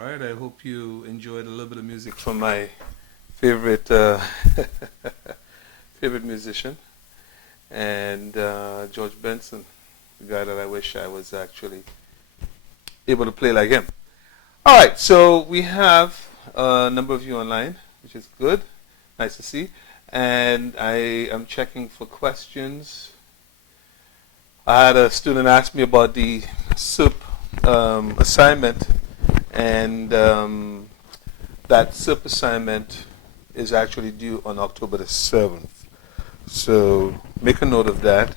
All right, I hope you enjoyed a little bit of music from my favorite favorite musician and George Benson, the guy that I wish I was actually able to play like him. All right, so we have a number of you online, which is good, nice to see, and I am checking for questions. I had a student ask me about the SIP assignment, and that SIP assignment is actually due on October the 7th. So make a note of that.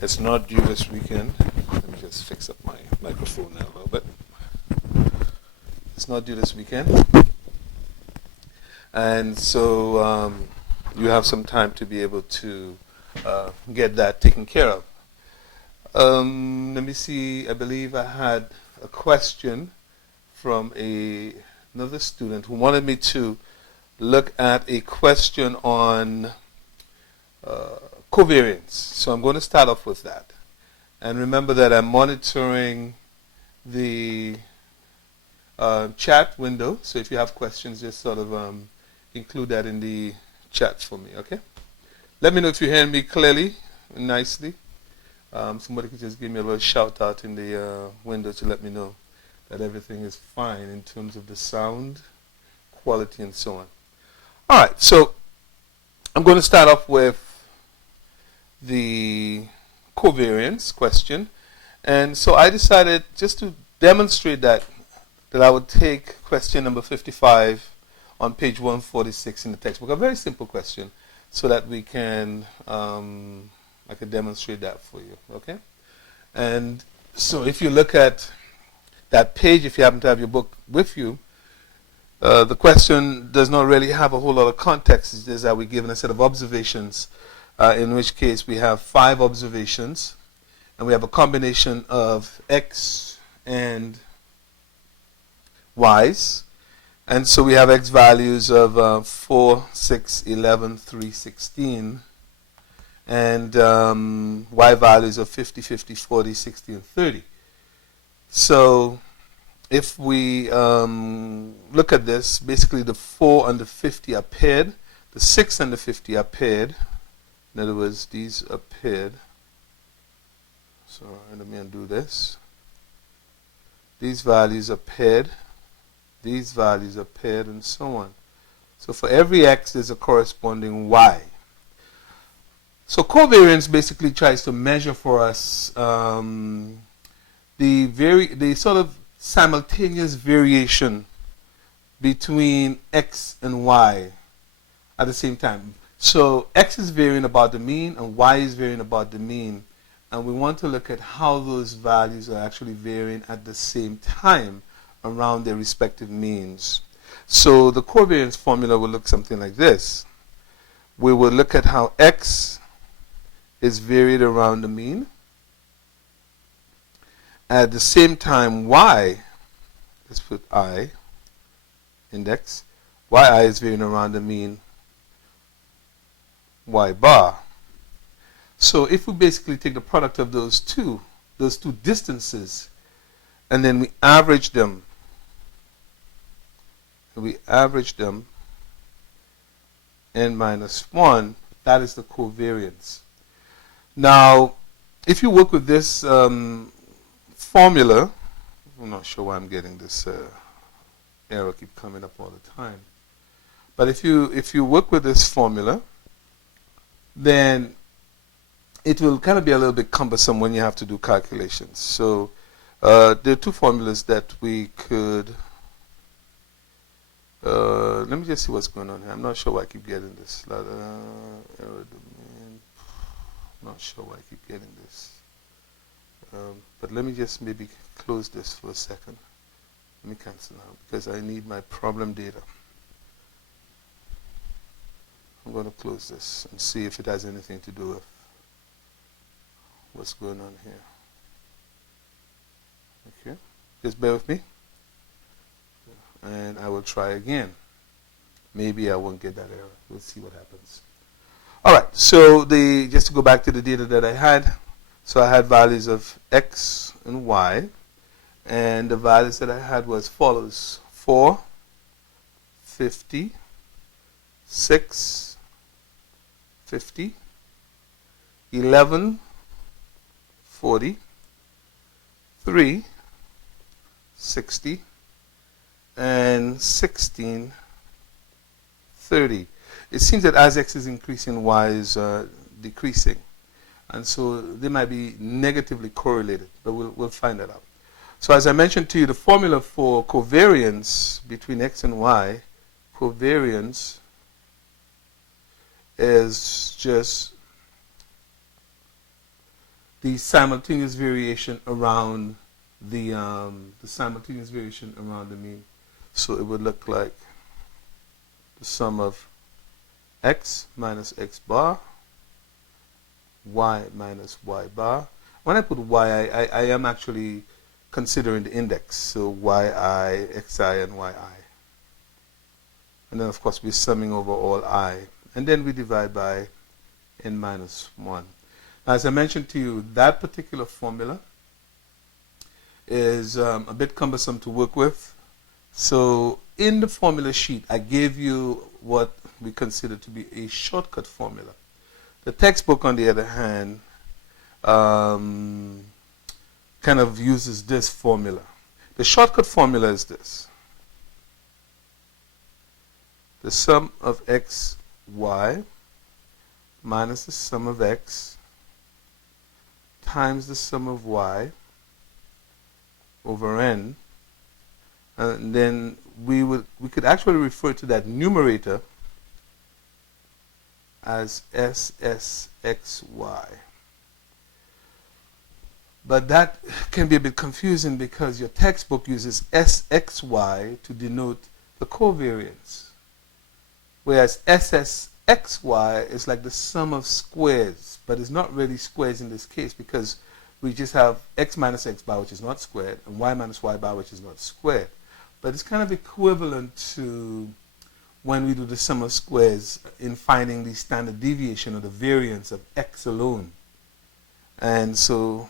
It's not due this weekend. Let me just fix up my microphone now a little bit. It's not due this weekend. And so you have some time to be able to get that taken care of. Let me see. I believe I had a question from another student who wanted me to look at a question on covariance. So I'm going to start off with that. And remember that I'm monitoring the chat window. So if you have questions, just sort of include that in the chat for me, okay? Let me know if you hear me clearly and nicely. Somebody could just give me a little shout out in the window to let me know that everything is fine in terms of the sound quality and so on. All right, so I'm going to start off with the covariance question. And so I decided just to demonstrate that I would take question number 55 on page 146 in the textbook. A very simple question so that we can, I could demonstrate that for you, okay? And so if you look at that page, if you happen to have your book with you, the question does not really have a whole lot of context. It's just that we're given a set of observations, in which case we have 5 observations, and we have a combination of x and y's. And so we have x values of 4, 6, 11, 3, 16, and y values of 50, 50, 40, 60, and 30. So if we look at this, basically the 4 and the 50 are paired, the 6 and the 50 are paired. In other words, these are paired. So let me undo this. These values are paired, these values are paired, and so on. So for every x, there's a corresponding y. So covariance basically tries to measure for us the sort of simultaneous variation between x and y at the same time. So x is varying about the mean and y is varying about the mean, and we want to look at how those values are actually varying at the same time around their respective means. So the covariance formula will look something like this. We will look at how x is varied around the mean. At the same time, y, let's put I, index, yi is varying around the mean y bar. So if we basically take the product of those two distances, and then we average them, n minus 1, that is the covariance. Now, if you work with this formula, I'm not sure why I'm getting this error keep coming up all the time. But if you work with this formula, then it will kind of be a little bit cumbersome when you have to do calculations. So there are 2 formulas that we could. Let me just see what's going on here. I'm not sure why I keep getting this. Error domain. I'm not sure why I keep getting this. But let me just maybe close this for a second. Let me cancel now because I need my problem data. I'm going to close this and see if it has anything to do with what's going on here. Okay, just bear with me. And I will try again. Maybe I won't get that error. We'll see what happens. All right, so just to go back to the data that I had. So I had values of x and y. And the values that I had was follows: 4, 50, 6, 50, 11, 40, 3, 60, and 16, 30. It seems that as x is increasing, y is decreasing. And so they might be negatively correlated, but we'll find that out. So as I mentioned to you, the formula for covariance between x and y, covariance is just the simultaneous variation around the simultaneous variation around the mean. So it would look like the sum of x minus x bar, y minus y bar. When I put y, I am actually considering the index, so yi, xi, and yi. And then of course we're summing over all I. And then we divide by n minus 1. Now, as I mentioned to you, that particular formula is a bit cumbersome to work with. So in the formula sheet, I gave you what we consider to be a shortcut formula. The textbook, on the other hand, kind of uses this formula. The shortcut formula is this: the sum of x, y minus the sum of x times the sum of y over n, and then we could actually refer to that numerator as SSXY. But that can be a bit confusing because your textbook uses SXY to denote the covariance, whereas SSXY is like the sum of squares, but it's not really squares in this case because we just have x minus x bar, which is not squared, and y minus y bar, which is not squared. But it's kind of equivalent to when we do the sum of squares in finding the standard deviation or the variance of x alone. And so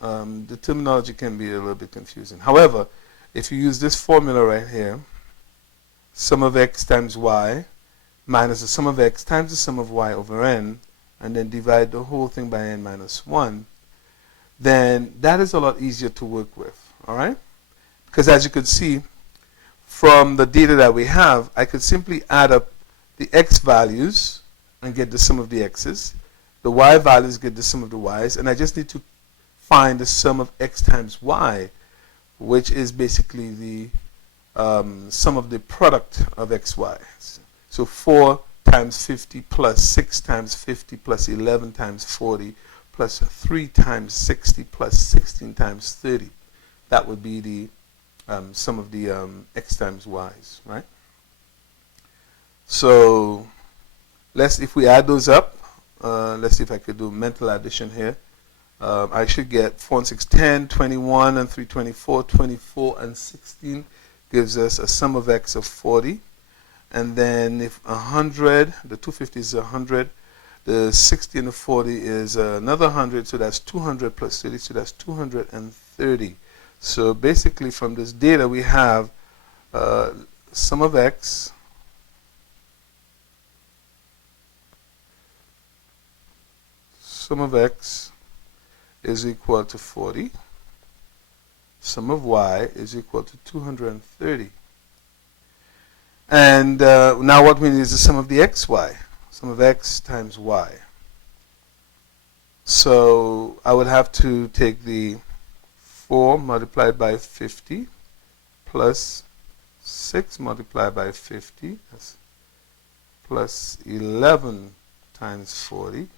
the terminology can be a little bit confusing. However, if you use this formula right here, sum of x times y minus the sum of x times the sum of y over n, and then divide the whole thing by n minus 1, then that is a lot easier to work with, all right? Because as you can see, from the data that we have, I could simply add up the x values and get the sum of the x's, the y values get the sum of the y's, and I just need to find the sum of x times y, which is basically the sum of the product of x, y. So 4 times 50 plus 6 times 50 plus 11 times 40 plus 3 times 60 plus 16 times 30. That would be the sum of the x times y's, right? So if we add those up, let's see if I could do mental addition here. I should get 4 and 6, 10, 21, and 3, 24, 24, and 16 gives us a sum of x of 40. And then if 100, the 250 is 100, the 60 and the 40 is another 100, so that's 200 plus 30, so that's 230. So basically from this data we have sum of x is equal to 40. Sum of y is equal to 230. And now what we need is the sum of the xy. Sum of x times y. So I would have to take the 4 multiplied by 50 plus 6 multiplied by 50, that's plus 11 times 40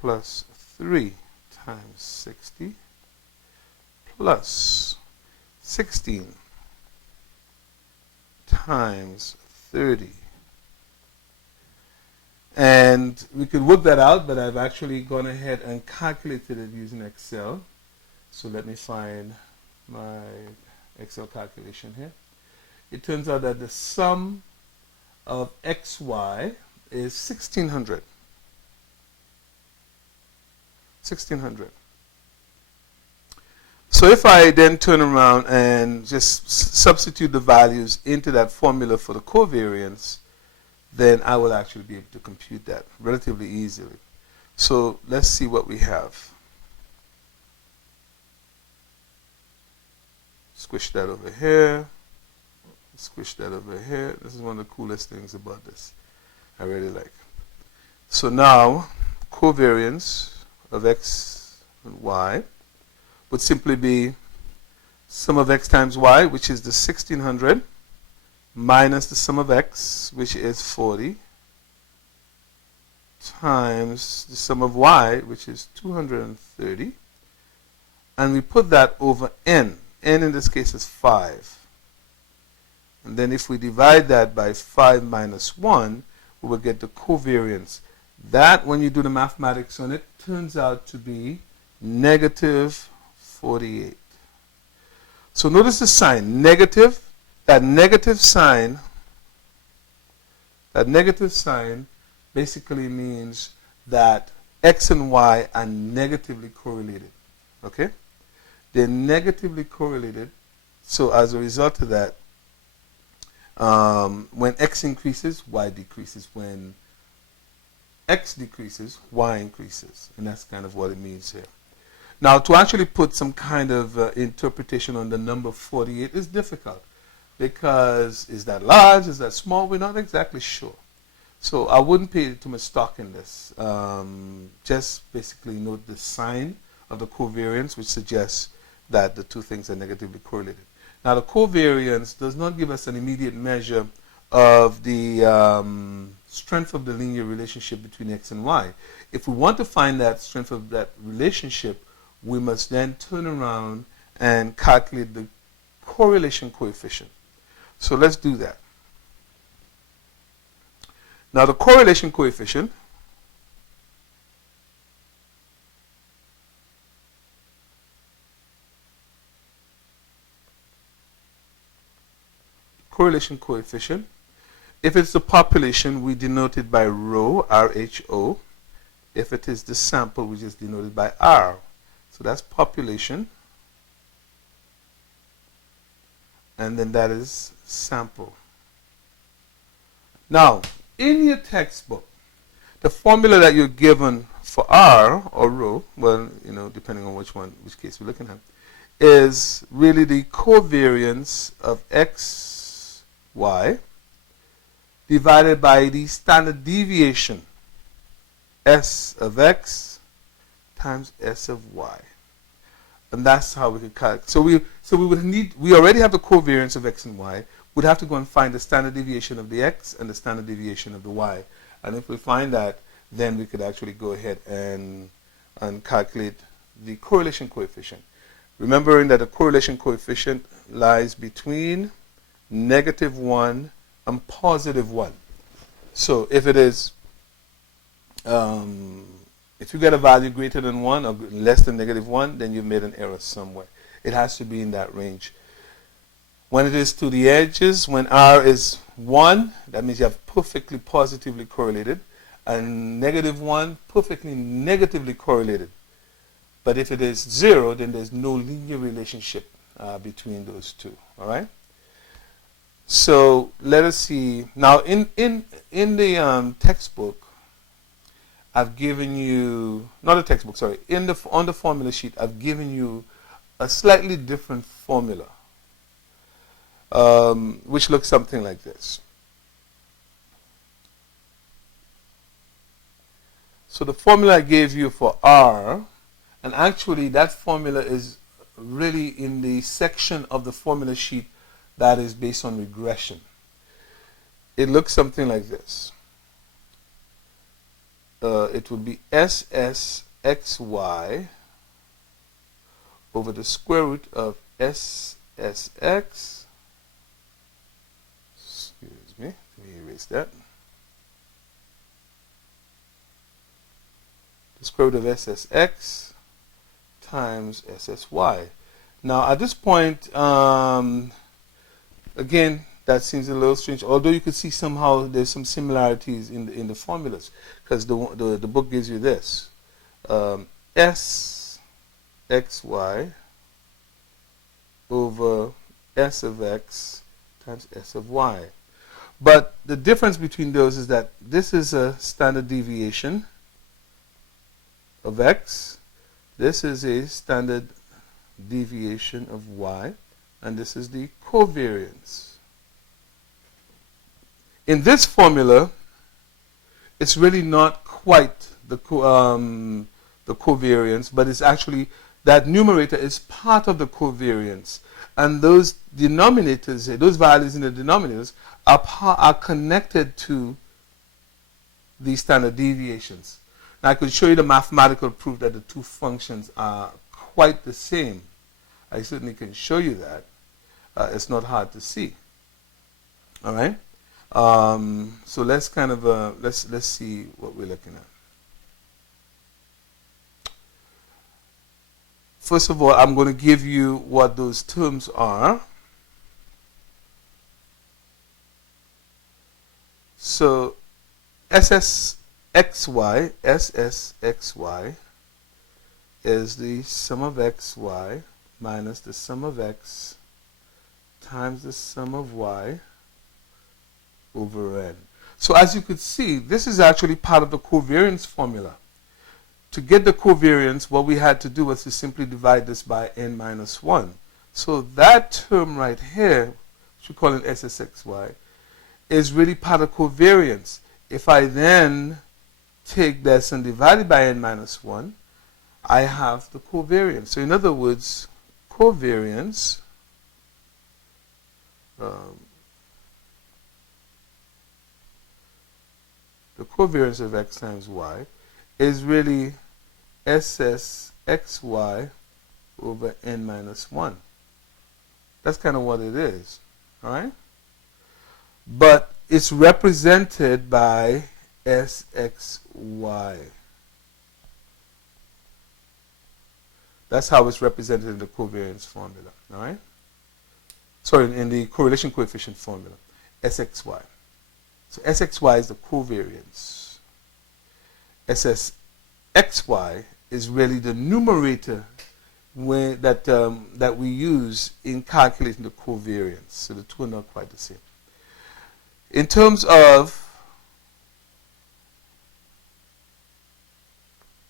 plus 3 times 60 plus 16 times 30. And we could work that out, but I've actually gone ahead and calculated it using Excel. So let me find my Excel calculation here. It turns out that the sum of xy is 1600. 1600. So if I then turn around and just substitute the values into that formula for the covariance, then I will actually be able to compute that relatively easily. So let's see what we have. Squish that over here. Squish that over here. This is one of the coolest things about this. I really like. So now, covariance of x and y would simply be sum of x times y, which is the 1600, minus the sum of x, which is 40, times the sum of y, which is 230, and we put that over n. N in this case is 5. And then if we divide that by 5 minus 1, we will get the covariance. That, when you do the mathematics on it, turns out to be negative 48. So notice the sign, negative. That negative sign basically means that x and y are negatively correlated. Okay? They're negatively correlated. So as a result of that, when x increases, y decreases. When x decreases, y increases. And that's kind of what it means here. Now, to actually put some kind of interpretation on the number 48 is difficult. Because is that large, is that small? We're not exactly sure. So I wouldn't pay too much stock in this. Just basically note the sign of the covariance, which suggests that the two things are negatively correlated. Now, the covariance does not give us an immediate measure of the strength of the linear relationship between x and y. If we want to find that strength of that relationship, we must then turn around and calculate the correlation coefficient. So let's do that. Now, the correlation coefficient if it's the population, we denote it by rho, R-H-O. If it is the sample, we just denote it by R. So that's population. And then that is sample. Now, in your textbook, the formula that you're given for R or rho, well, depending on which case we're looking at, is really the covariance of x, y, divided by the standard deviation, S of x times S of y. And that's how we could calculate. So we already have the covariance of x and y. We'd have to go and find the standard deviation of the x and the standard deviation of the y. And if we find that, then we could actually go ahead and calculate the correlation coefficient. Remembering that the correlation coefficient lies between -1 and +1. So if it is, if you get a value greater than 1 or less than -1, then you've made an error somewhere. It has to be in that range. When it is to the edges, when R is 1, that means you have perfectly positively correlated, and -1, perfectly negatively correlated. But if it is 0, then there's no linear relationship between those two. All right? So let us see. Now, in the textbook, I've given you, not a textbook, sorry, on the formula sheet, I've given you a slightly different formula, which looks something like this. So the formula I gave you for R, and actually that formula is really in the section of the formula sheet that is based on regression. It looks something like this. It would be SSXY over the square root of SSX. Excuse me, let me erase that. The square root of SSX times SSY. Now at this point, again, that seems a little strange, although you could see somehow there's some similarities in the formulas, because the book gives you this. SXY over S of x times S of y. But the difference between those is that this is a standard deviation of x, this is a standard deviation of y, and this is the covariance. In this formula, it's really not quite the covariance, but it's actually that numerator is part of the covariance, and those denominators, those values in the denominators, are connected to the standard deviations. Now I could show you the mathematical proof that the two functions are quite the same. I certainly can show you that. It's not hard to see. All right. So let's kind of let's see what we're looking at. First of all, I'm going to give you what those terms are. So SSXY is the sum of xy minus the sum of x times the sum of y over n. So as you could see, this is actually part of the covariance formula. To get the covariance, what we had to do was to simply divide this by n minus 1. So that term right here, which we call an SSXY, is really part of covariance. If I then take this and divide it by n minus 1, I have the covariance. So in other words, covariance the covariance of x times y is really SSXY over n minus 1. That's kind of what it is. All right? But it's represented by SXY. That's how it's represented in the covariance formula. All right? Sorry, in the correlation coefficient formula, SXY. So SXY is the covariance. SSXY is really the numerator that we use in calculating the covariance. So the two are not quite the same. In terms of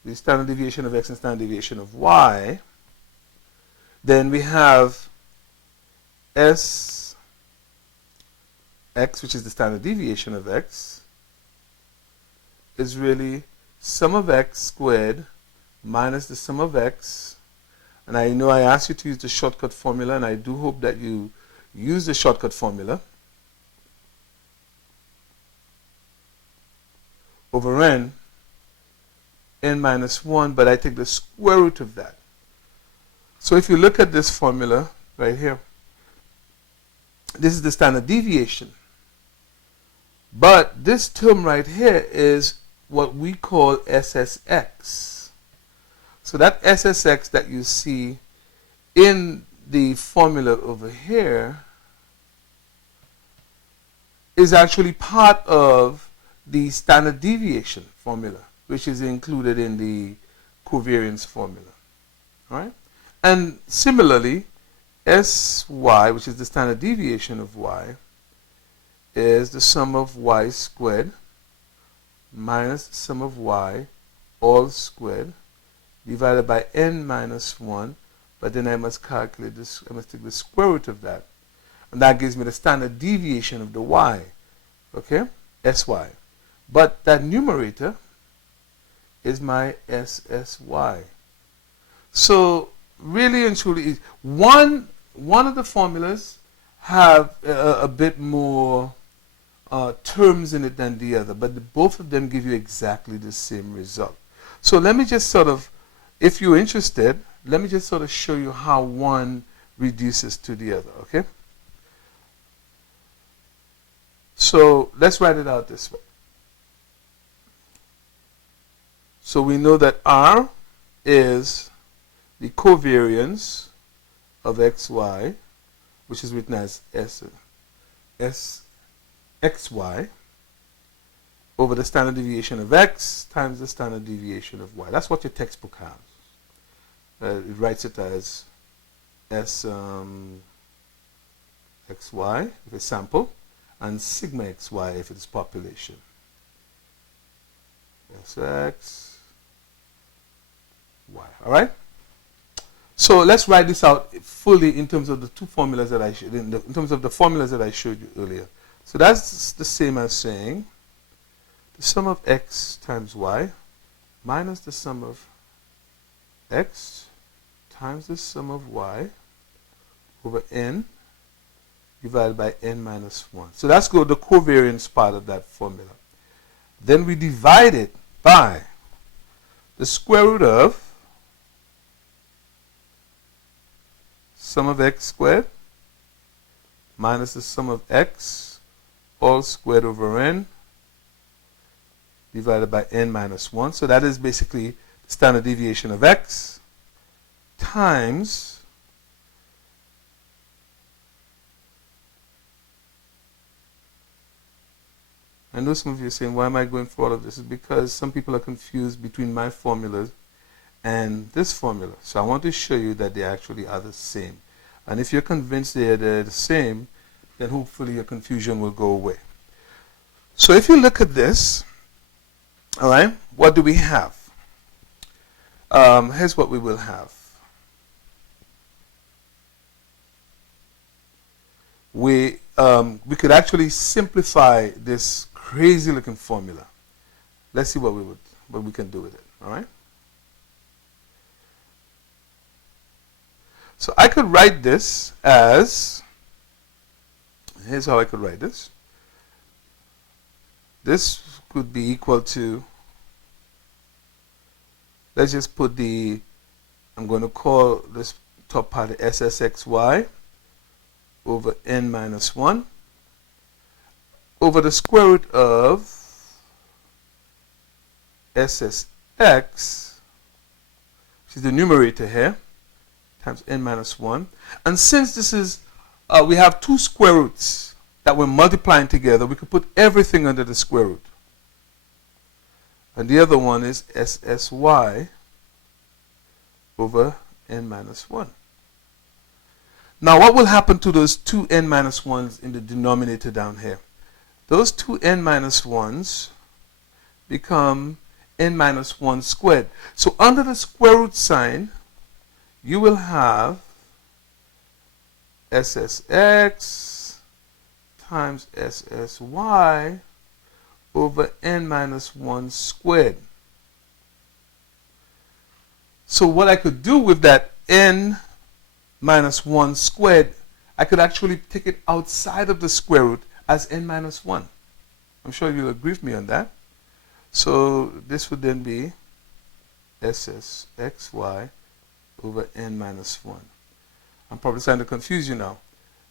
the standard deviation of x and standard deviation of y, then we have Sx, which is the standard deviation of x, is really sum of x squared minus the sum of x. And I know I asked you to use the shortcut formula, and I do hope that you use the shortcut formula, over n minus 1, but I take the square root of that. So if you look at this formula right here, this is the standard deviation. But this term right here is what we call SSX. So that SSX that you see in the formula over here is actually part of the standard deviation formula, which is included in the covariance formula. All right? And similarly, Sy, which is the standard deviation of y, is the sum of y squared minus the sum of y all squared divided by n minus 1, but then I must calculate this, I must take the square root of that, and that gives me the standard deviation of the y, okay, Sy. But that numerator is my SSY. So really and truly, one of the formulas have a bit more terms in it than the other, but both of them give you exactly the same result. So let me just sort of, if you're interested, let me just sort of show you how one reduces to the other, okay? So let's write it out this way. So we know that R is the covariance of xy, which is written as SXY over the standard deviation of x times the standard deviation of y. That's what your textbook has. It writes it as S xy if it's sample, and sigma xy if it's population. Sx y. All right. So let's write this out fully in terms of the two formulas that I showed, in terms of the formulas that I showed you earlier. So that's the same as saying the sum of x times y minus the sum of x times the sum of y over n divided by n minus 1. So that's the covariance part of that formula. Then we divide it by the square root of sum of x squared minus the sum of x all squared over n divided by n minus 1. So that is basically the standard deviation of x times I know some of you are saying, why am I going through all of this? It's because some people are confused between my formulas and this formula. So I want to show you that they actually are the same. And if you're convinced they're the same, then hopefully your confusion will go away. So if you look at this, all right, what do we have? Here's what we will have. We could actually simplify this crazy looking formula. Let's see what we can do with it. All right. So I could write this as, here's how I could write this. This could be equal to, let's just put I'm going to call this top part SSXY over n minus 1 over the square root of SSX, which is the numerator here, times n minus 1. And since this is, we have two square roots that we're multiplying together, we could put everything under the square root. And the other one is SSY over n minus 1. Now what will happen to those two n minus 1s in the denominator down here? Those two n minus 1s become n minus 1 squared. So under the square root sign, you will have SSX times SSY over n minus 1 squared. So what I could do with that n minus 1 squared, I could actually take it outside of the square root as n minus 1. I'm sure you'll agree with me on that. So this would then be SSXY over n minus 1. I'm probably trying to confuse you now.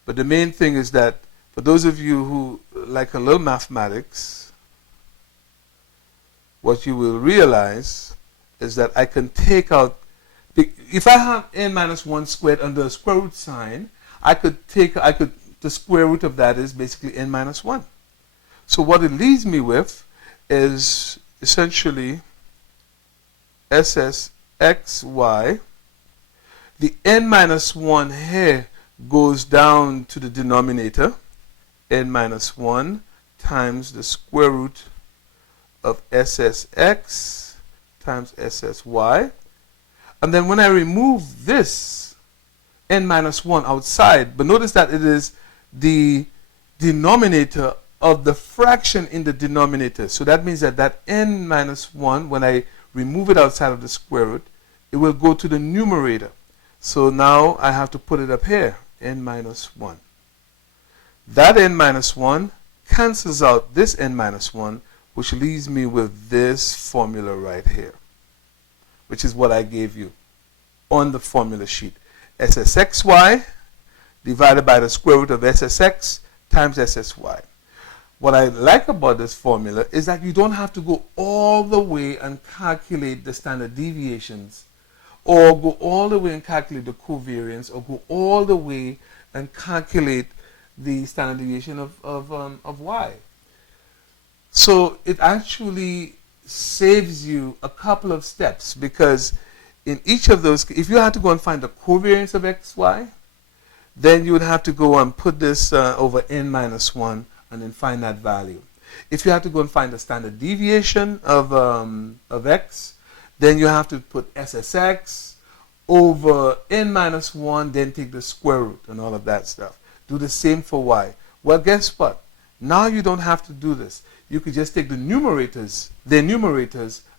But the main thing is that for those of you who like a little mathematics, what you will realize is that I can take out, if I have n minus 1 squared under a square root sign, the square root of that is basically n minus 1. So what it leaves me with is essentially SSXY. The n minus 1 here goes down to the denominator, n minus 1 times the square root of SSX times SSY. And then when I remove this n minus 1 outside, but notice that it is the denominator of the fraction in the denominator. So that means that n minus 1, when I remove it outside of the square root, it will go to the numerator. So now I have to put it up here, n minus 1. That n minus 1 cancels out this n minus 1, which leaves me with this formula right here, which is what I gave you on the formula sheet. SSXY divided by the square root of SSX times SSY. What I like about this formula is that you don't have to go all the way and calculate the standard deviations, or go all the way and calculate the covariance, or go all the way and calculate the standard deviation of y. So it actually saves you a couple of steps, because in each of those, if you had to go and find the covariance of xy, then you would have to go and put this over n minus 1 and then find that value. If you have to go and find the standard deviation of x, then you have to put SSX over n minus 1, then take the square root and all of that stuff. Do the same for y. Well, guess what? Now you don't have to do this. You could just take the numerators,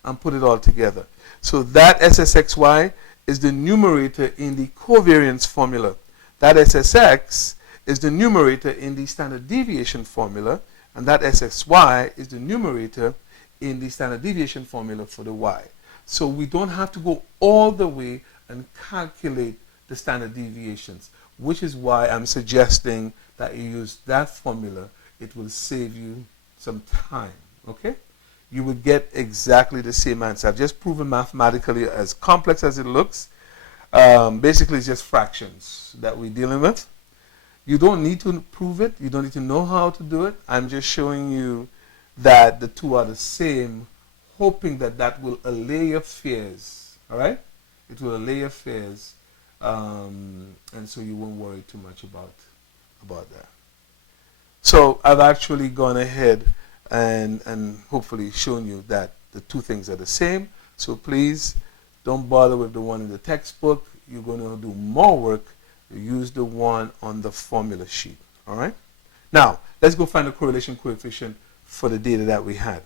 and put it all together. So that SSXY is the numerator in the covariance formula. That SSX is the numerator in the standard deviation formula, and that SSY is the numerator in the standard deviation formula for the y. So we don't have to go all the way and calculate the standard deviations, which is why I'm suggesting that you use that formula. It will save you some time, okay? You will get exactly the same answer. I've just proven mathematically, as complex as it looks, basically it's just fractions that we're dealing with. You don't need to prove it. You don't need to know how to do it. I'm just showing you that the two are the same, hoping that that will allay your fears, all right? It will allay your fears, and so you won't worry too much about that. So I've actually gone ahead and hopefully shown you that the two things are the same. So please don't bother with the one in the textbook. You're going to do more work. Use the one on the formula sheet. All right? Now, let's go find the correlation coefficient for the data that we had.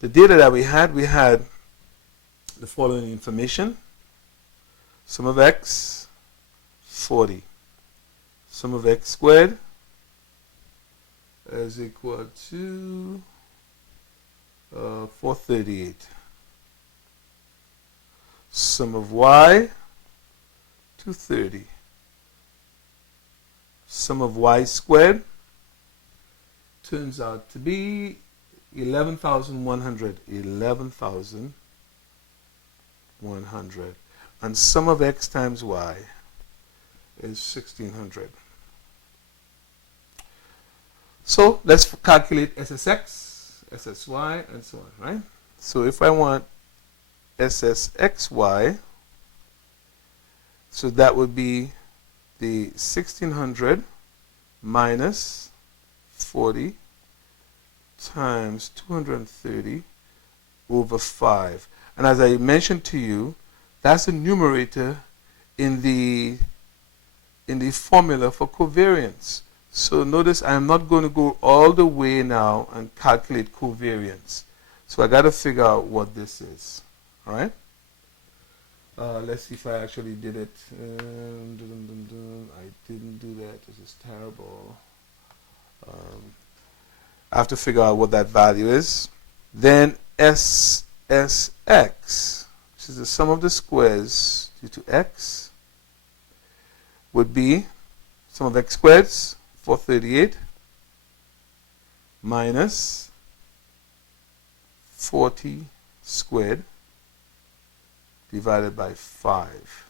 The data that we had the following information. Sum of x, 40. Sum of x squared is equal to 438. Sum of y, 230. Sum of y squared turns out to be 11,100. 11,100. And sum of x times y is 1,600. So let's calculate SSX, SSY, and so on, right? So if I want SSXY, so that would be the 1,600 minus 40 times 230 over 5. And as I mentioned to you, that's the numerator in the formula for covariance. So notice I'm not going to go all the way now and calculate covariance. So I got to figure out what this is. All right? Let's see if I actually did it. I didn't do that. This is terrible. I have to figure out what that value is. Then SSX, which is the sum of the squares due to x, would be sum of x squareds, 438, minus 40 squared divided by 5.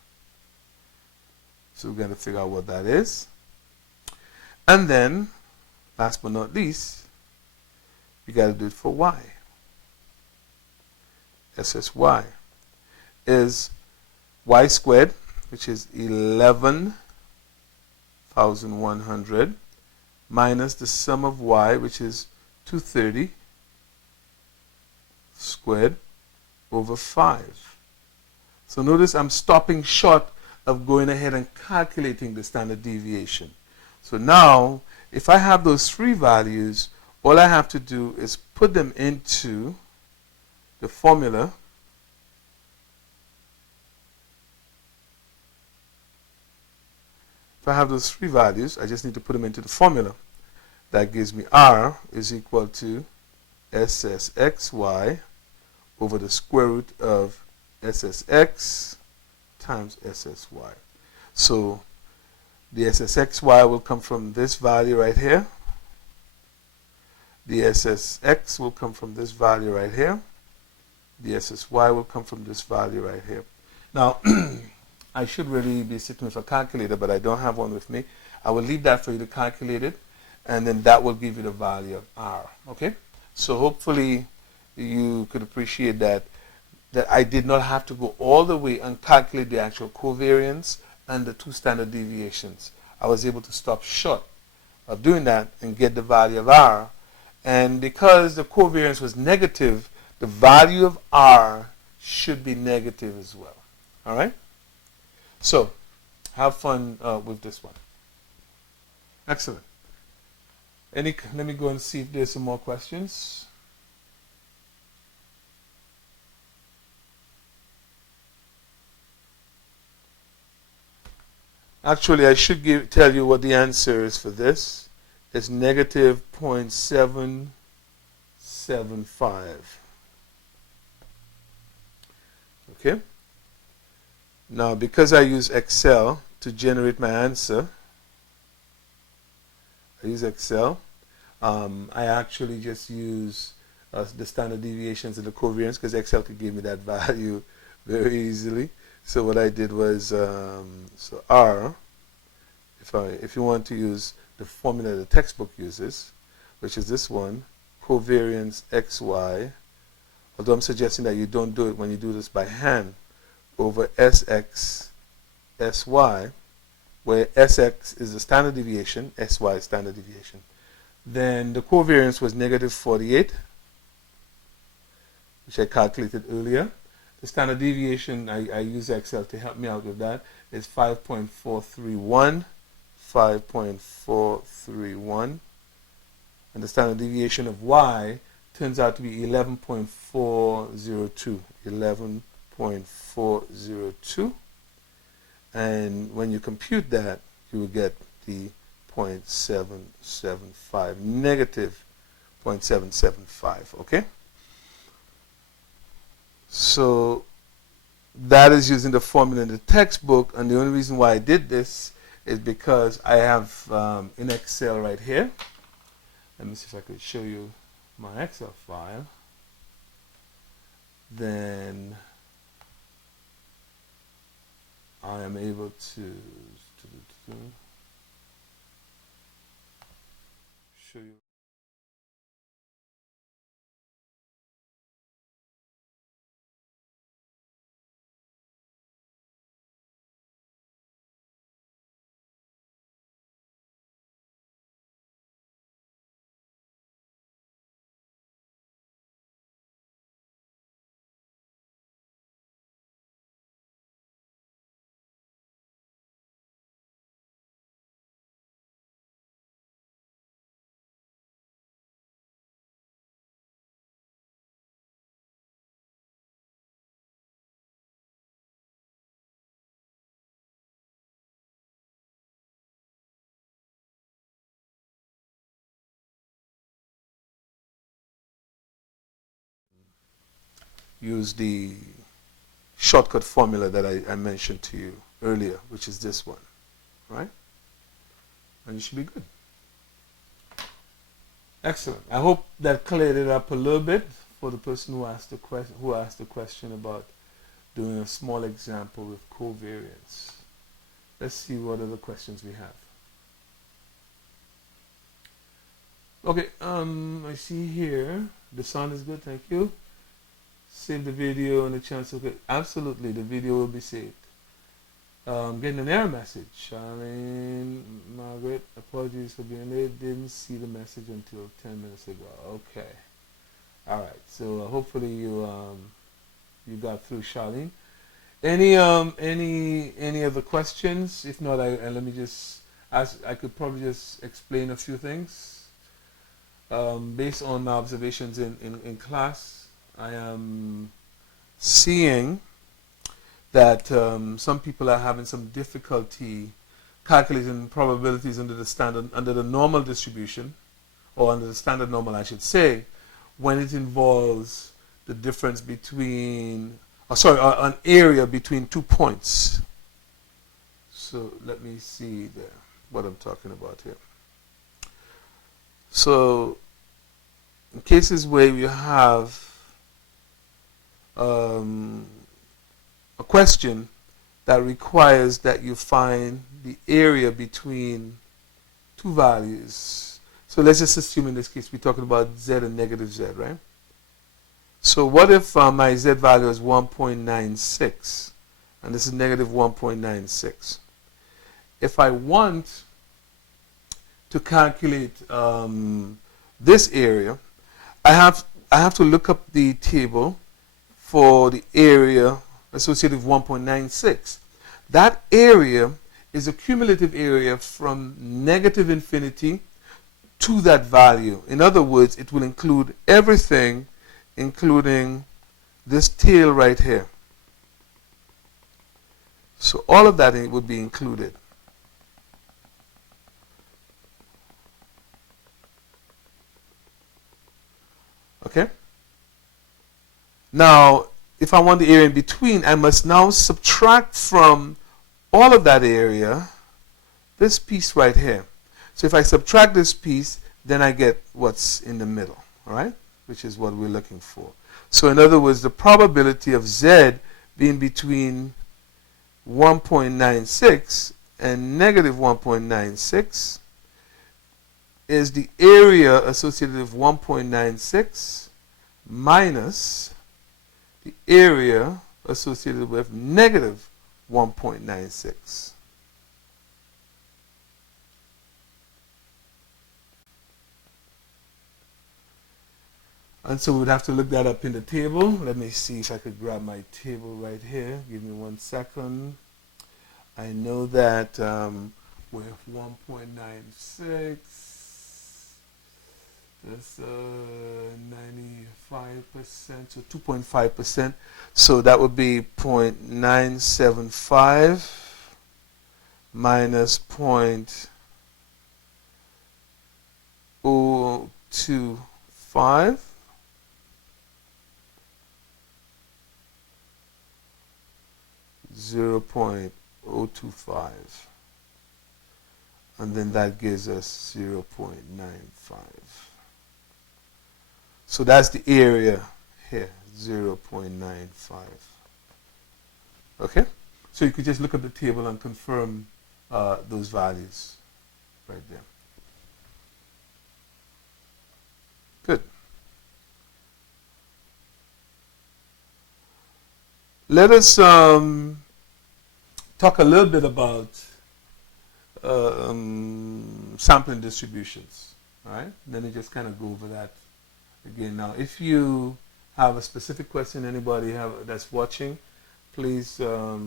So we're going to figure out what that is. And then, last but not least, we got to do it for y. SSY is y squared, which is 11,100, minus the sum of y, which is 230 squared over 5. So notice I'm stopping short of going ahead and calculating the standard deviation. So now, if I have those three values, all I have to do is put them into the formula. If I have those three values, I just need to put them into the formula. That gives me R is equal to SSXY over the square root of SSX times SSY. So the SSXY will come from this value right here. The SSX will come from this value right here. The SSY will come from this value right here. Now, I should really be sitting with a calculator, but I don't have one with me. I will leave that for you to calculate it, and then that will give you the value of R. Okay? So hopefully you could appreciate that that I did not have to go all the way and calculate the actual covariance and the two standard deviations. I was able to stop short of doing that and get the value of R. And because the covariance was negative, the value of R should be negative as well. All right? So, have fun with this one. Excellent. Let me go and see if there's some more questions. Actually, I should tell you what the answer is for this. It's negative 0.775. Okay? Now, because I use Excel to generate my answer, I use Excel. I actually just use the standard deviations and the covariance because Excel could give me that value very easily. So what I did was, so R, if you want to use the formula the textbook uses, which is this one, covariance XY, although I'm suggesting that you don't do it when you do this by hand, over SX, SY, where SX is the standard deviation, SY is standard deviation. Then the covariance was negative 48, which I calculated earlier. The standard deviation, I use Excel to help me out with that, is 5.431, 5.431. And the standard deviation of Y turns out to be 11.402, 11.402. And when you compute that, you will get the 0.775, negative 0.775, okay? So that is using the formula in the textbook, and the only reason why I did this is because I have in Excel right here. Let me see if I could show you my Excel file. Then I am able to show you. Use the shortcut formula that I mentioned to you earlier, which is this one, right? And you should be good. Excellent. I hope that cleared it up a little bit for the person who asked the question about doing a small example with covariance. Let's see what other questions we have. Okay, I see here the sound is good. Thank you. Save the video and the chance to get. Absolutely, the video will be saved. Getting an error message. Charlene, Margaret, apologies for being late. Didn't see the message until 10 minutes ago. Okay. All right. So hopefully you got through, Charlene. Any other questions? If not, let me just ask. I could probably just explain a few things based on my observations in class. I am seeing that some people are having some difficulty calculating probabilities under the normal distribution, or under the standard normal, I should say, when it involves the difference between, an area between 2 points. So let me see there what I'm talking about here. So in cases where you have a question that requires that you find the area between two values. So let's just assume in this case we're talking about z and negative z, right? So what if my Z value is 1.96 and this is negative 1.96? If I want to calculate this area, I have to look up the table for the area associated with 1.96. That area is a cumulative area from negative infinity to that value. In other words, it will include everything, including this tail right here. So all of that would be included. Okay? Now, if I want the area in between, I must now subtract from all of that area this piece right here. So if I subtract this piece, then I get what's in the middle, all right? Which is what we're looking for. So in other words, the probability of Z being between 1.96 and negative 1.96 is the area associated with 1.96 minus the area associated with negative 1.96. And so we'd have to look that up in the table. Let me see if I could grab my table right here. Give me 1 second. I know that we have 1.96. That's 95%, so 2.5%. So that would be 0.975 minus 0.025. .025, and then that gives us 0.95. So that's the area here, 0.95. Okay? So you could just look at the table and confirm those values right there. Good. Let us talk a little bit about sampling distributions. All right? Let me just kind of go over that again. Now, if you have a specific question, anybody that's watching, please let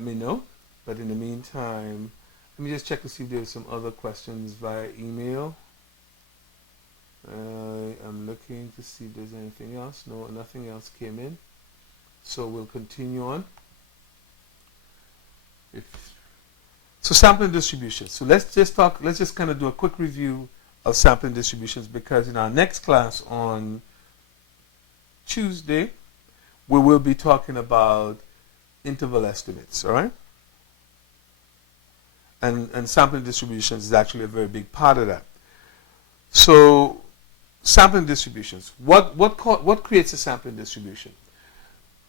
me know. But in the meantime, let me just check to see if there's some other questions via email. I'm looking to see if there's anything else. No, nothing else came in. So we'll continue on. So sampling distributions. So let's just kind of do a quick review of sampling distributions, because in our next class on Tuesday, we will be talking about interval estimates, all right? And sampling distributions is actually a very big part of that. So sampling distributions. What creates a sampling distribution?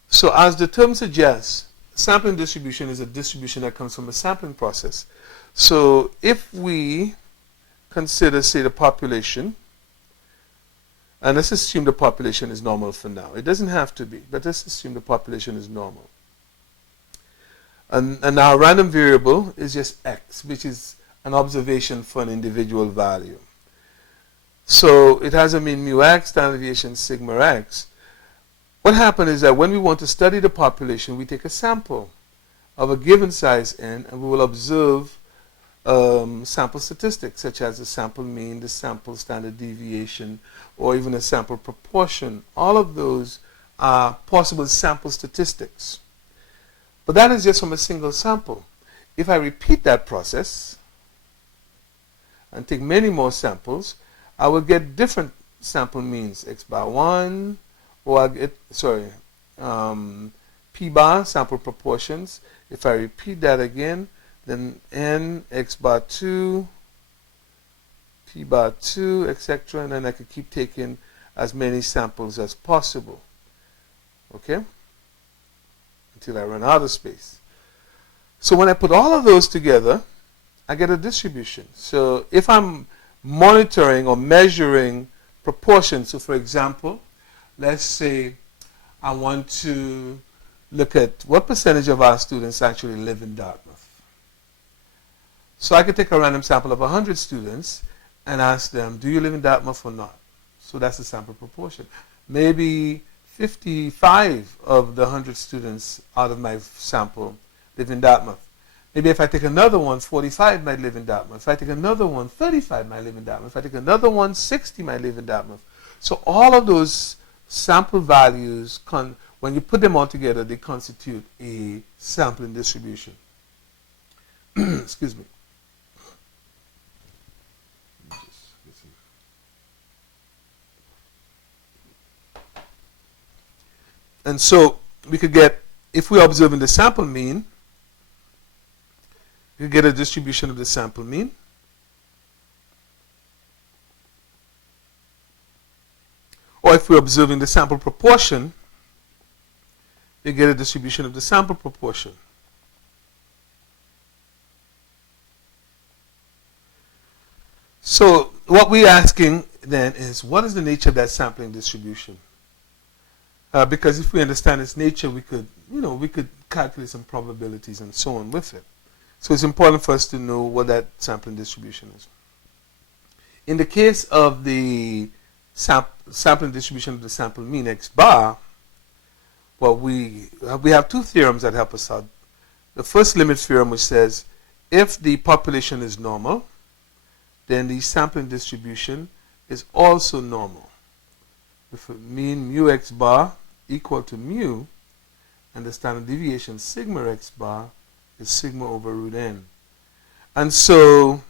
So as the term suggests, sampling distribution is a distribution that comes from a sampling process. So if we consider, say, the population, and let's assume the population is normal for now. It doesn't have to be, but let's assume the population is normal. And our random variable is just x, which is an observation for an individual value. So it has a mean mu x, standard deviation sigma x. What happens is that when we want to study the population, we take a sample of a given size n, and we will observe sample statistics, such as the sample mean, the sample standard deviation, or even a sample proportion. All of those are possible sample statistics. But that is just from a single sample. If I repeat that process and take many more samples, I will get different sample means, x bar 1, or I'll get, p bar, sample proportions. If I repeat that again, then n, x bar 2, p bar 2, etc. And then I could keep taking as many samples as possible. Okay? Until I run out of space. So when I put all of those together, I get a distribution. So if I'm monitoring or measuring proportions, so for example, let's say I want to look at what percentage of our students actually live in Dartmouth. So I could take a random sample of 100 students and ask them, do you live in Dartmouth or not? So that's the sample proportion. Maybe 55 of the 100 students out of my sample live in Dartmouth. Maybe if I take another one, 45 might live in Dartmouth. If I take another one, 35 might live in Dartmouth. If I take another one, 60 might live in Dartmouth. So all of those sample values, when you put them all together, they constitute a sampling distribution. Excuse me. And so we could get, if we're observing the sample mean, we get a distribution of the sample mean. Or if we're observing the sample proportion, we get a distribution of the sample proportion. So what we're asking then is, what is the nature of that sampling distribution? Because if we understand its nature, we could calculate some probabilities and so on with it. So it's important for us to know what that sampling distribution is. In the case of the sampling distribution of the sample mean x bar, well, we have two theorems that help us out. The first limit theorem, which says if the population is normal, then the sampling distribution is also normal. If mean mu x bar equal to mu, and the standard deviation sigma x bar is sigma over root n. And so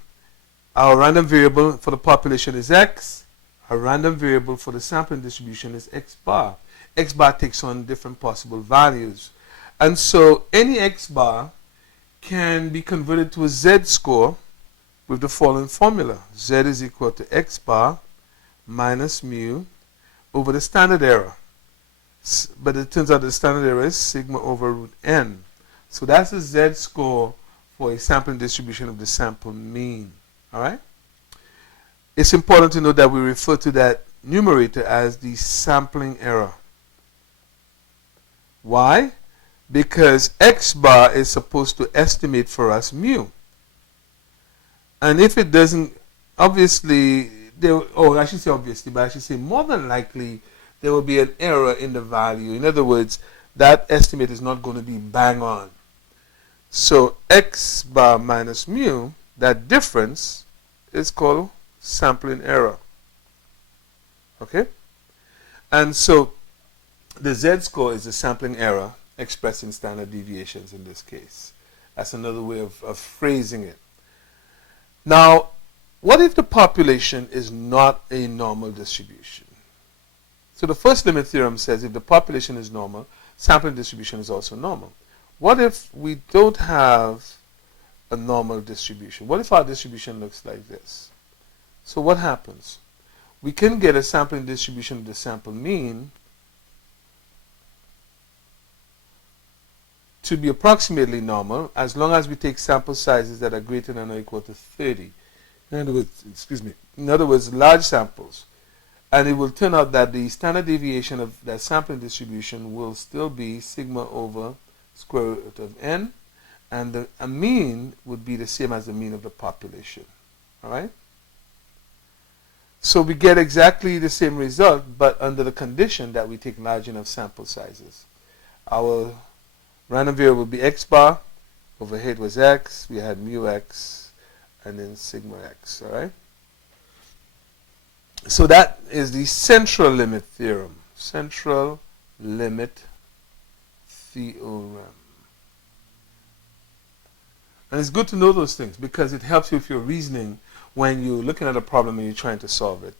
our random variable for the population is x. Our random variable for the sampling distribution is x bar. X bar takes on different possible values. And so any x bar can be converted to a z-score with the following formula. Z is equal to x bar minus mu over the standard error. But it turns out the standard error is sigma over root n. So that's the z-score for a sampling distribution of the sample mean. All right? It's important to note that we refer to that numerator as the sampling error. Why? Because x bar is supposed to estimate for us mu. And if it doesn't, obviously, I should say obviously, but I should say more than likely, there will be an error in the value. In other words, that estimate is not going to be bang on. So x bar minus mu, that difference is called sampling error. Okay? And so the z-score is the sampling error expressed in standard deviations in this case. That's another way of phrasing it. Now, what if the population is not a normal distribution? So the first limit theorem says if the population is normal, sampling distribution is also normal. What if we don't have a normal distribution? What if our distribution looks like this? So what happens? We can get a sampling distribution of the sample mean to be approximately normal as long as we take sample sizes that are greater than or equal to 30. In other words, large samples. And it will turn out that the standard deviation of that sampling distribution will still be sigma over square root of n, and a mean would be the same as the mean of the population. All right? So we get exactly the same result, but under the condition that we take large enough sample sizes. Our random variable would be x bar, overhead was x, we had mu x, and then sigma x. All right? So that is the central limit theorem. Central limit theorem. And it's good to know those things because it helps you with your reasoning when you're looking at a problem and you're trying to solve it.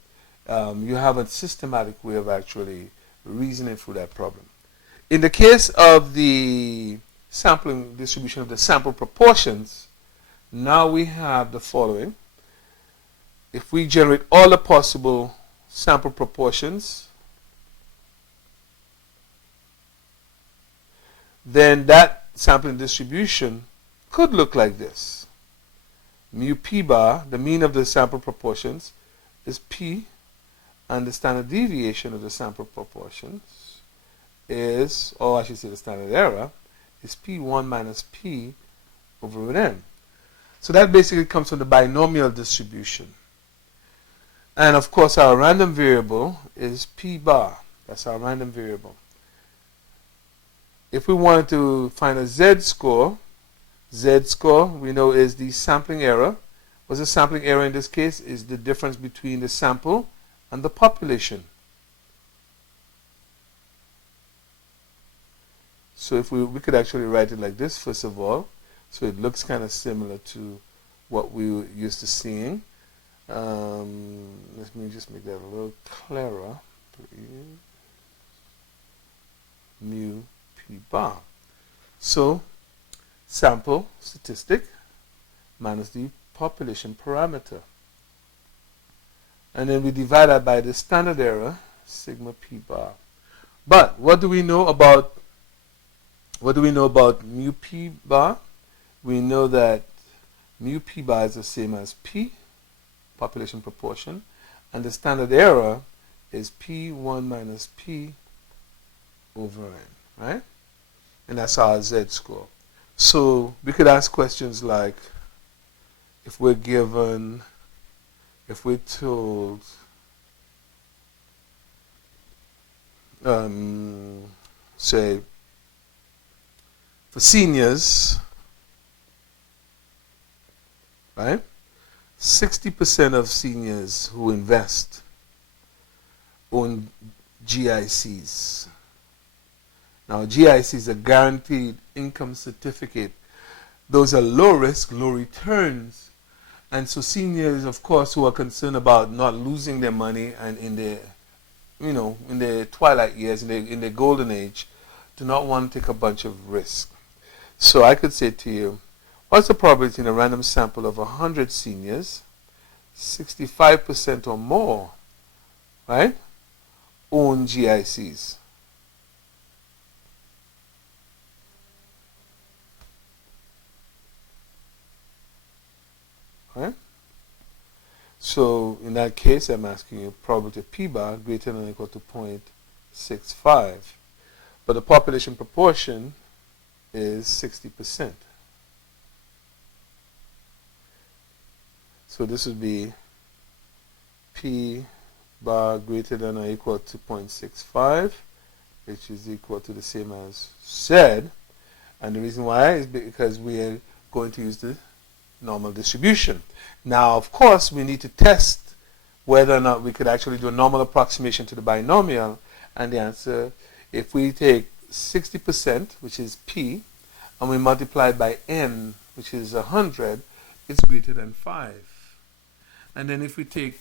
You have a systematic way of actually reasoning through that problem. In the case of the sampling distribution of the sample proportions, now we have the following. If we generate all the possible sample proportions, then that sampling distribution could look like this. Mu p bar, the mean of the sample proportions, is p, And the standard deviation of the sample proportions is, or I should say the standard error, is P1 minus P over N. So that basically comes from the binomial distribution. And of course our random variable is P bar. That's our random variable. If we wanted to find a z-score we know is the sampling error. What's the sampling error in this case? Is the difference between the sample and the population. So if we could actually write it like this first of all. So it looks kind of similar to what we were used to seeing. Let me just make that a little clearer. Mu P bar. So sample statistic minus the population parameter. And then we divide that by the standard error, sigma P bar. But what do we know about mu P bar? We know that mu P bar is the same as P, population proportion, and the standard error is P1 minus P over N, right? And that's our z-score. So we could ask questions like, if we're told, say, for seniors, right? 60% of seniors who invest own GICs. Now, GICs are guaranteed income certificate. Those are low risk, low returns. And so seniors, of course, who are concerned about not losing their money and in their, in their twilight years, in their golden age, do not want to take a bunch of risk. So I could say to you, what's the probability in a random sample of 100 seniors, 65% or more, right, own GICs? Right? So in that case, I'm asking you probability of P bar greater than or equal to 0.65. But the population proportion is 60%. So this would be P bar greater than or equal to 0.65, which is equal to the same as Z. And the reason why is because we are going to use the normal distribution. Now, of course, we need to test whether or not we could actually do a normal approximation to the binomial. And the answer, if we take 60%, which is P, and we multiply it by N, which is 100, it's greater than 5. And then if we take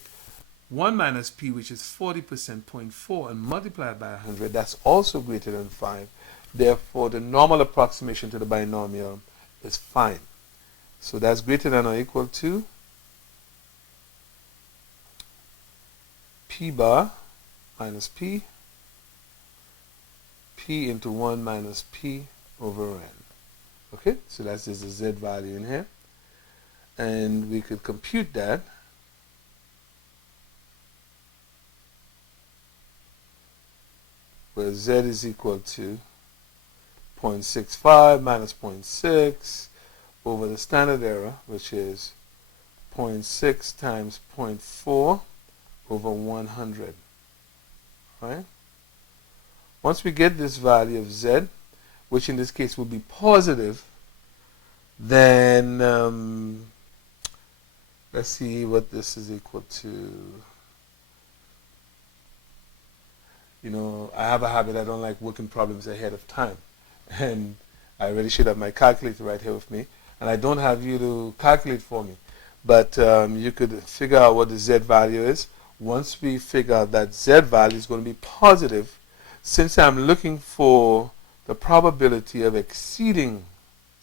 1 minus P, which is 40%, 0.4, and multiply it by 100, that's also greater than 5. Therefore, the normal approximation to the binomial is fine. So that's greater than or equal to P bar minus P, P into 1 minus P over N. Okay, so that's just the Z value in here. And we could compute that. Where Z is equal to 0.65 minus 0.6 over the standard error, which is 0.6 times 0.4 over 100. Right? Once we get this value of Z, which in this case will be positive, then let's see what this is equal to. I have a habit, I don't like working problems ahead of time. And I really should have my calculator right here with me. And I don't have you to calculate for me. But you could figure out what the Z value is. Once we figure out that Z value is going to be positive, since I'm looking for the probability of exceeding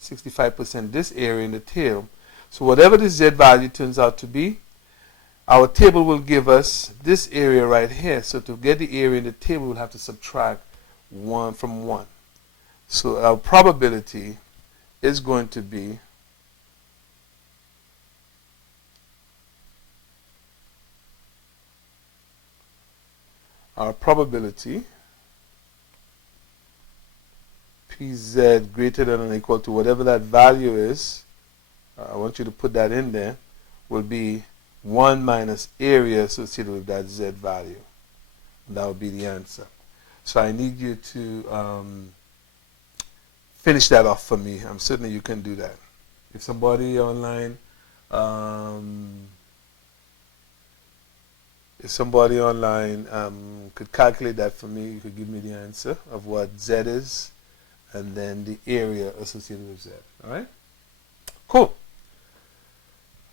65% this area in the tail, so whatever the Z value turns out to be, our table will give us this area right here. So to get the area in the table, we'll have to subtract 1 from 1. So our probability is going to be our probability PZ greater than or equal to whatever that value is, I want you to put that in there, will be 1 minus area associated with that Z value. And that would be the answer. So I need you to finish that off for me. I'm certain you can do that. If somebody online could calculate that for me, you could give me the answer of what Z is and then the area associated with Z. All right? Cool.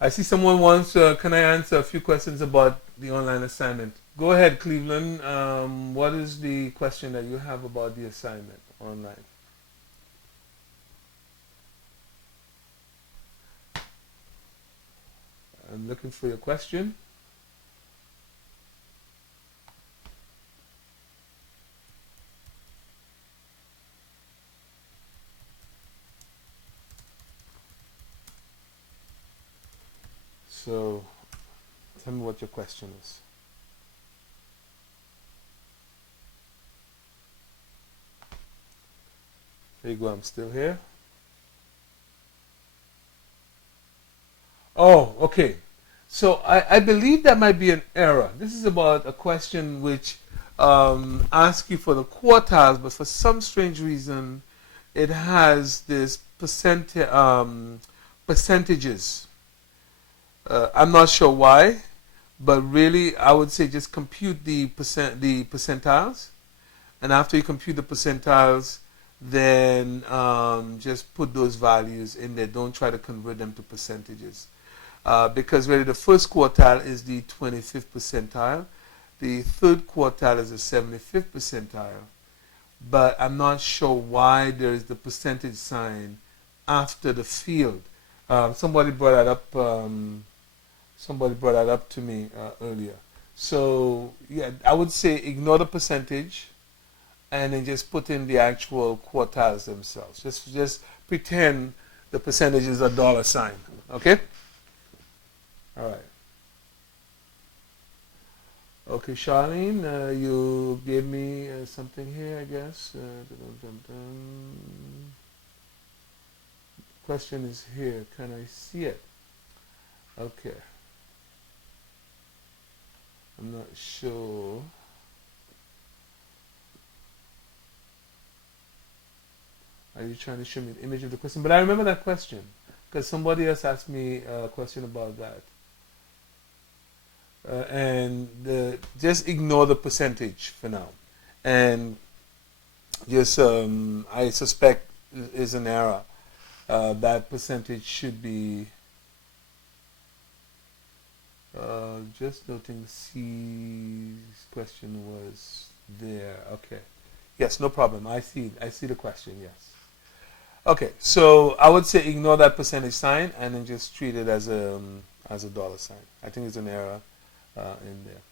I see someone wants, can I answer a few questions about the online assignment? Go ahead, Cleveland. What is the question that you have about the assignment online? I'm looking for your question. So, tell me what your question is. There you go, I'm still here. Oh, okay. So I believe that might be an error. This is about a question which asks you for the quartiles, but for some strange reason, it has this percentages. I'm not sure why, but really I would say just compute the percentiles, and after you compute the percentiles, then just put those values in there. Don't try to convert them to percentages. Because really the first quartile is the 25th percentile, the third quartile is the 75th percentile, but I'm not sure why there is the percentage sign after the field. Somebody brought that up. Somebody brought that up to me earlier. So yeah, I would say ignore the percentage, and then just put in the actual quartiles themselves. Just pretend the percentage is a dollar sign. Okay. All right. Okay, Charlene, you gave me something here, I guess. Question is here. Can I see it? Okay. I'm not sure. Are you trying to show me the image of the question? But I remember that question because somebody else asked me a question about that. Just ignore the percentage for now, and just I suspect is an error. That percentage should be just noting C's question was there. Okay, yes, no problem. I see the question. Yes. Okay, so I would say ignore that percentage sign and then just treat it as a dollar sign. I think it's an error in there.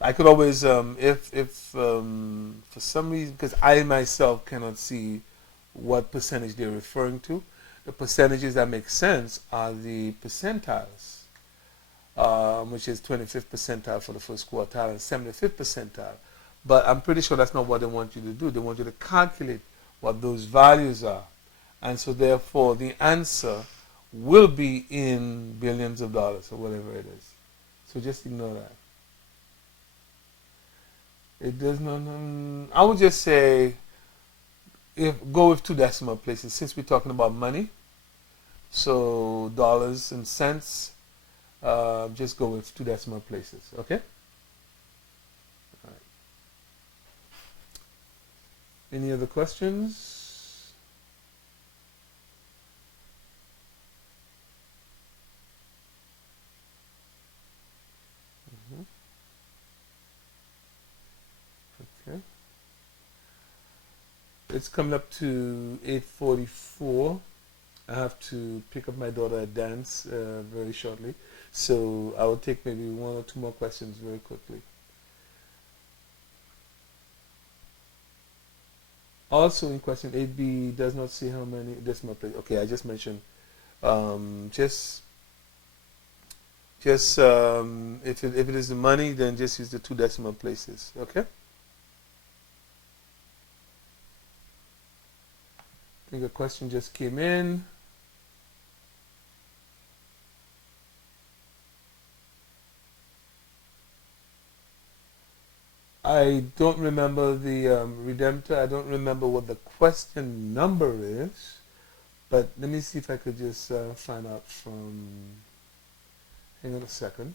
I could always, if for some reason, because I myself cannot see what percentage they're referring to, the percentages that make sense are the percentiles, which is 25th percentile for the first quartile and 75th percentile. But I'm pretty sure that's not what they want you to do. They want you to calculate what those values are. And so therefore the answer will be in billions of dollars or whatever it is. So just ignore that. It does not, I would just say, go with 2 decimal places since we're talking about money. So dollars and cents, just go with 2 decimal places, okay? All right. Any other questions? Okay. It's coming up to 8:44. I have to pick up my daughter at dance very shortly. So I will take maybe 1 or 2 more questions very quickly. Also in question 8B does not see how many decimal places. Okay, I just mentioned if it is the money, then just use the 2 decimal places. Okay. I think a question just came in. I don't remember the Redemptor. I don't remember what the question number is. But let me see if I could just find out from... Hang on a second.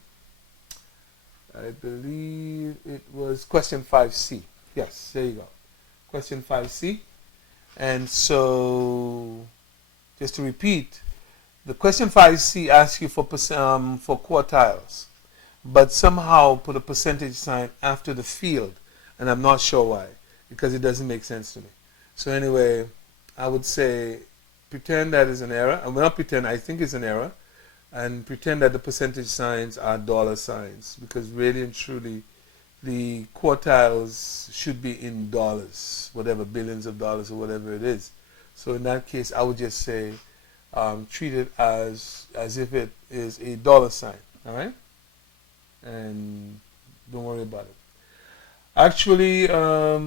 I believe it was question 5C. Yes, there you go. Question 5C. And so, just to repeat, the question 5C asks you for quartiles, but somehow put a percentage sign after the field, and I'm not sure why, because it doesn't make sense to me. So anyway, I would say pretend that is an error, and we're not pretend, I think it's an error, and pretend that the percentage signs are dollar signs, because really and truly the quartiles should be in dollars, whatever, billions of dollars or whatever it is. So in that case, I would just say treat it as if it is a dollar sign, all right? And don't worry about it. Actually, go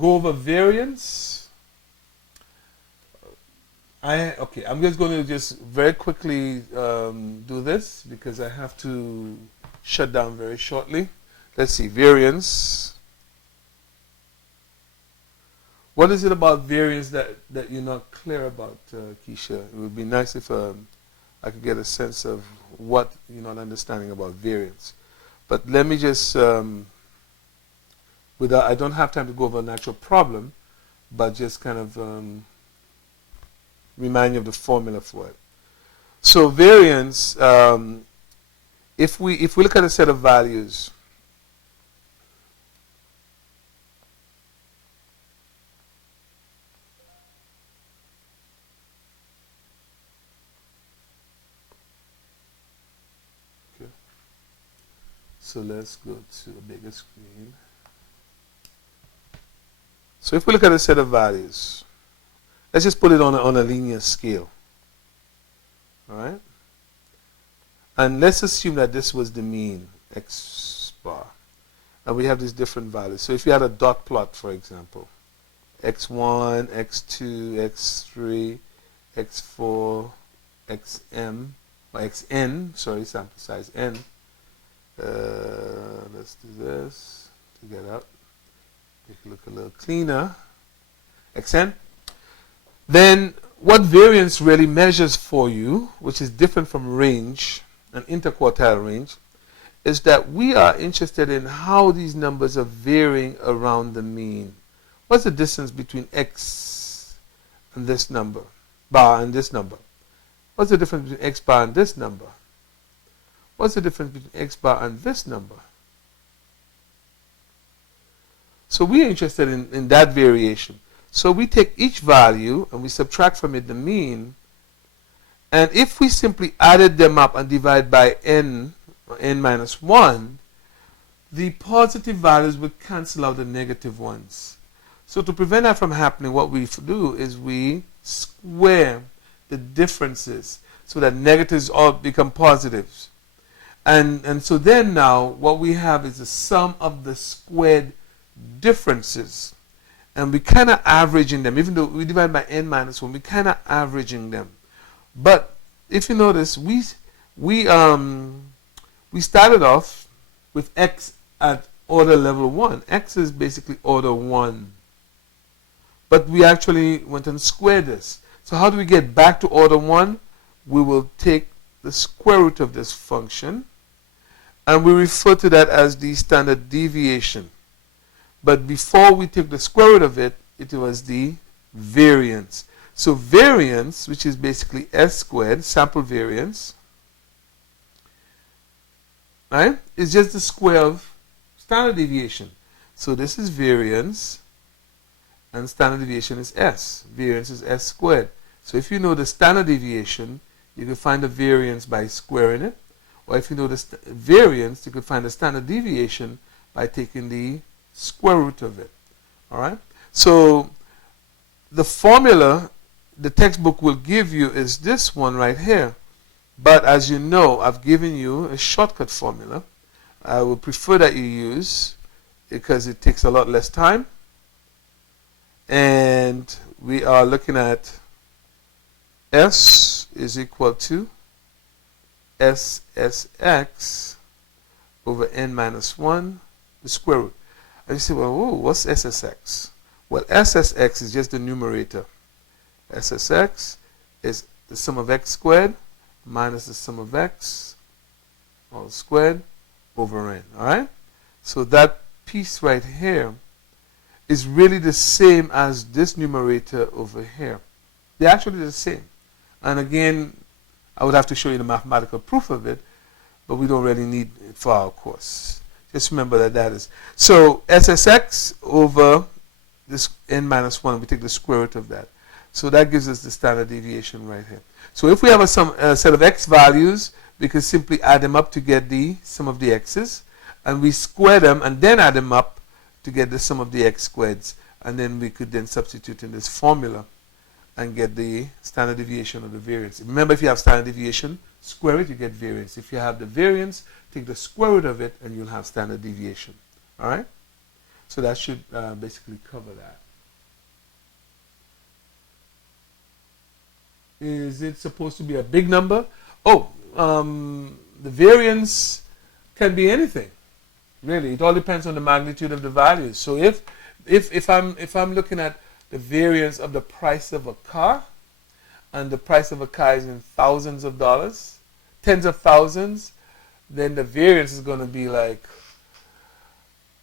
over variance. Okay, I'm just going to just very quickly do this because I have to shut down very shortly. Let's see, variance. What is it about variance that you're not clear about, Keisha? It would be nice if I could get a sense of what you're not understanding about variance. But let me just, I don't have time to go over an actual problem, but just kind of remind you of the formula for it. So variance, if we look at a set of values, okay. So let's go to a bigger screen. So if we look at a set of values, let's just put it on a linear scale. All right? And let's assume that this was the mean, x bar. And we have these different values. So if you had a dot plot, for example, x1, x2, x3, x4, xm, or xn, sorry, sample size n. Let's do this to get up. Make it look a little cleaner. xn. Then what variance really measures for you, which is different from range, an interquartile range, is that we are interested in how these numbers are varying around the mean. What's the distance between x and this number, bar and this number? What's the difference between x bar and this number? What's the difference between x bar and this number? So we're interested in that variation. So we take each value and we subtract from it the mean. And if we simply added them up and divide by n, or n minus 1, the positive values would cancel out the negative ones. So to prevent that from happening, what we do is we square the differences so that negatives all become positives. And so then now what we have is the sum of the squared differences. And we kind of averaging them, even though we divide by n minus 1, we kind of averaging them. But if you notice, we started off with x at order level 1. X is basically order 1. But we actually went and squared this. So how do we get back to order 1? We will take the square root of this function, and we refer to that as the standard deviation. But before we took the square root of it, it was the variance. So variance, which is basically s squared, sample variance, right, is just the square of standard deviation. So this is variance, and standard deviation is s. Variance is s squared. So if you know the standard deviation, you can find the variance by squaring it. Or if you know the variance, you can find the standard deviation by taking the square root of it. All right? So the formula the textbook will give you is this one right here. But as you know, I've given you a shortcut formula. I would prefer that you use because it takes a lot less time. And we are looking at S is equal to SSX over n minus 1, the square root. And you say, well, whoa, what's SSX? Well, SSX is just the numerator. SSX is the sum of x squared minus the sum of x all squared over n. All right? So that piece right here is really the same as this numerator over here. They're actually the same. And again, I would have to show you the mathematical proof of it, but we don't really need it for our course. Just remember that that is. So SSX over this n minus 1, we take the square root of that. So that gives us the standard deviation right here. So if we have a set of x values, we can simply add them up to get the sum of the x's, and we square them and then add them up to get the sum of the x squareds, and then we could then substitute in this formula and get the standard deviation of the variance. Remember, if you have standard deviation, square it, you get variance. If you have the variance, take the square root of it and you'll have standard deviation. All right? So that should basically cover that. Is it supposed to be a big number? Oh, the variance can be anything. Really, it all depends on the magnitude of the values. So if I'm looking at the variance of the price of a car, and the price of a car is in thousands of dollars, tens of thousands, then the variance is going to be like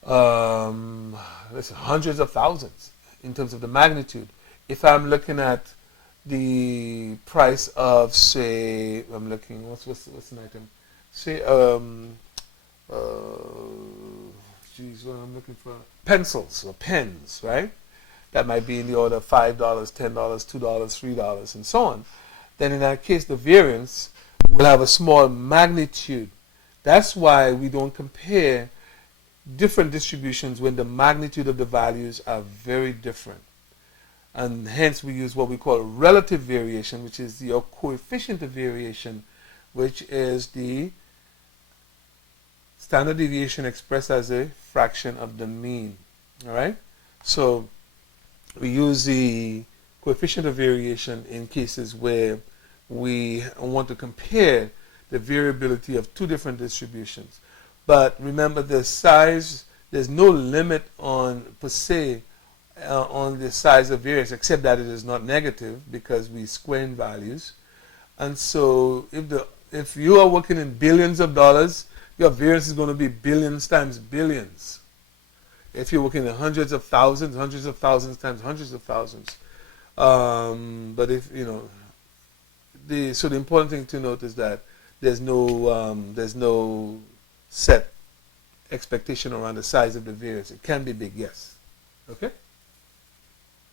hundreds of thousands in terms of the magnitude. If I'm looking at the price of, say, I'm looking, what's an item? Say, geez, what I'm looking for? Pencils or pens, right? That might be in the order of $5, $10, $2, $3, and so on. Then in that case, the variance will have a small magnitude. That's why we don't compare different distributions when the magnitude of the values are very different. And hence we use what we call relative variation, which is the coefficient of variation, which is the standard deviation expressed as a fraction of the mean. All right? So we use the coefficient of variation in cases where we want to compare the variability of two different distributions. But remember, the size, there's no limit on, per se, on the size of variance, except that it is not negative because we square in values. And so if you are working in billions of dollars, your variance is going to be billions times billions. If you're working in hundreds of thousands times hundreds of thousands. But if, you know, so the important thing to note is that there's no set expectation around the size of the variance. It can be big, yes. Okay?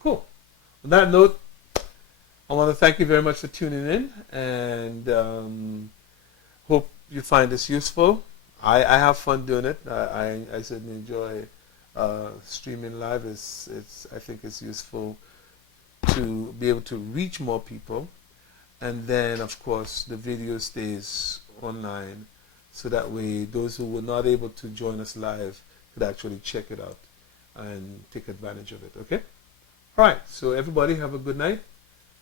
Cool. On that note, I want to thank you very much for tuning in, and hope you find this useful. I have fun doing it. I certainly enjoy streaming live. I think it's useful to be able to reach more people, and then of course the video stays online, so that way those who were not able to join us live could actually check it out and take advantage of it. Okay? All right. So everybody have a good night.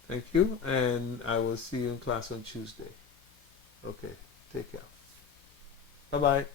Thank you, and I will see you in class on Tuesday. Okay. Take care. Bye-bye.